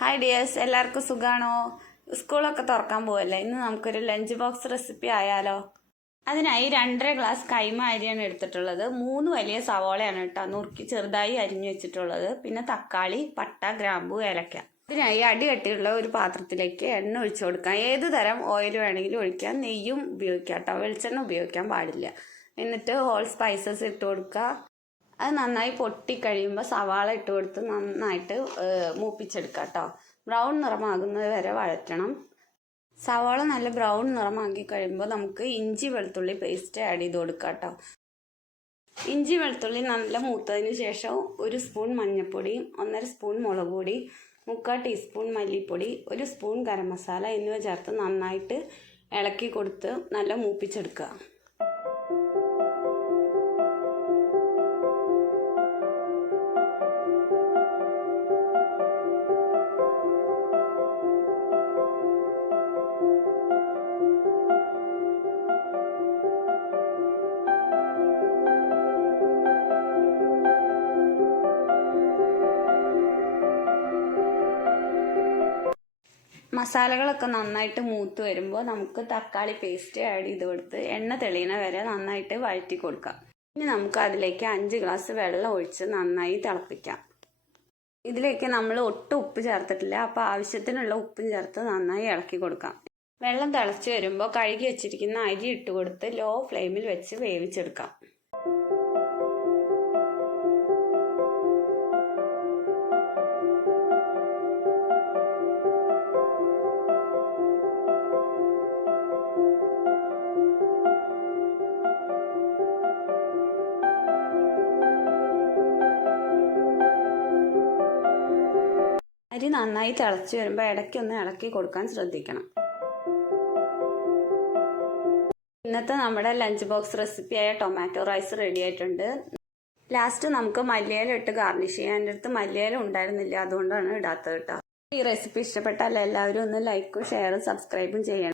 Hi dears എല്ലാവർക്കും സുഖാണോ? സ്കൂളൊക്കെ തുറക്കാൻ പോവല്ലേ? ഇന്ന് നമുക്കൊരു ലഞ്ച് ബോക്സ് റെസിപ്പി ആയാലോ? അതിനായി രണ്ടര ഗ്ലാസ് കൈമ അരിയാണ് എടുത്തിട്ടുള്ളത്. മൂന്ന് വലിയ സവോളയാണ് കേട്ടോ. നുറുക്കി ചെറുതായി അരിഞ്ഞു വെച്ചിട്ടുള്ളത്. പിന്നെ തക്കാളി പട്ട ഗ്രാമ്പു ഏലക്ക. ഇതിനായി അടികട്ടിയുള്ള ഒരു പാത്രത്തിലേക്ക് എണ്ണ ഒഴിച്ചു കൊടുക്കാം. ഏത് തരം ഓയിൽ വേണമെങ്കിലും ഒഴിക്കാം. നെയ്യും ഉപയോഗിക്കാം കേട്ടോ. വെളിച്ചെണ്ണ ഉപയോഗിക്കാൻ പാടില്ല. എന്നിട്ട് ഹോൾ സ്പൈസസ് ഇട്ട് കൊടുക്കുക. അത് നന്നായി പൊട്ടി കഴിയുമ്പോൾ സവാള ഇട്ട് കൊടുത്ത് നന്നായിട്ട് മൂപ്പിച്ചെടുക്കുക കേട്ടോ ബ്രൗൺ നിറമാകുന്നത് വരെ വഴറ്റണം. സവാള നല്ല ബ്രൗൺ നിറമാക്കി കഴിയുമ്പോൾ നമുക്ക് ഇഞ്ചി വെളുത്തുള്ളി പേസ്റ്റ് ആഡ് ചെയ്ത് കൊടുക്കുക കേട്ടോ ഇഞ്ചി വെളുത്തുള്ളി നല്ല മൂത്തതിന് ശേഷം ഒരു സ്പൂൺ മഞ്ഞൾപ്പൊടി ഒന്നര സ്പൂൺ മുളക് പൊടി മുക്കാൽ ടീസ്പൂൺ മല്ലിപ്പൊടി ഒരു സ്പൂൺ ഗരം മസാല എന്നിവ ചേർത്ത് നന്നായിട്ട് ഇളക്കി കൊടുത്ത് നല്ല മൂപ്പിച്ചെടുക്കുക മസാലകളൊക്കെ നന്നായിട്ട് മൂത്ത് വരുമ്പോൾ നമുക്ക് തക്കാളി പേസ്റ്റ് ആഡ് ചെയ്ത് കൊടുത്ത് എണ്ണ തെളിയണ വരെ നന്നായിട്ട് വഴറ്റി കൊടുക്കാം. ഇനി നമുക്ക് അതിലേക്ക് അഞ്ച് ഗ്ലാസ് വെള്ളം ഒഴിച്ച് നന്നായി തിളപ്പിക്കാം. ഇതിലേക്ക് നമ്മൾ ഒട്ടും ഉപ്പ് ചേർത്തിട്ടില്ല അപ്പോൾ ആവശ്യത്തിനുള്ള ഉപ്പും ചേർത്ത് നന്നായി ഇളക്കി കൊടുക്കാം. വെള്ളം തിളച്ച് വരുമ്പോൾ കഴുകി വെച്ചിരിക്കുന്ന അരി ഇട്ട് കൊടുത്ത് ലോ ഫ്ലെയിമിൽ വെച്ച് വേവിച്ചെടുക്കാം. അരി നന്നായി തിളച്ച് വരുമ്പോൾ ഇടയ്ക്കൊന്ന് ഇളക്കി കൊടുക്കാൻ ശ്രദ്ധിക്കണം. ഇന്നത്തെ നമ്മുടെ ലഞ്ച് ബോക്സ് റെസിപ്പിയായ ടൊമാറ്റോ റൈസ് റെഡി ആയിട്ടുണ്ട്. ലാസ്റ്റ് നമുക്ക് മല്ലിയില ഇട്ട് ഗാർണിഷ് ചെയ്യാൻ എന്റെ അടുത്ത് മല്ലിയില ഉണ്ടായിരുന്നില്ല അതുകൊണ്ടാണ് ഇടാത്തത് കേട്ടോ. ഈ റെസിപ്പി ഇഷ്ടപ്പെട്ടാൽ എല്ലാവരും ഒന്ന് ലൈക്കും ഷെയറും സബ്സ്ക്രൈബും ചെയ്യണം.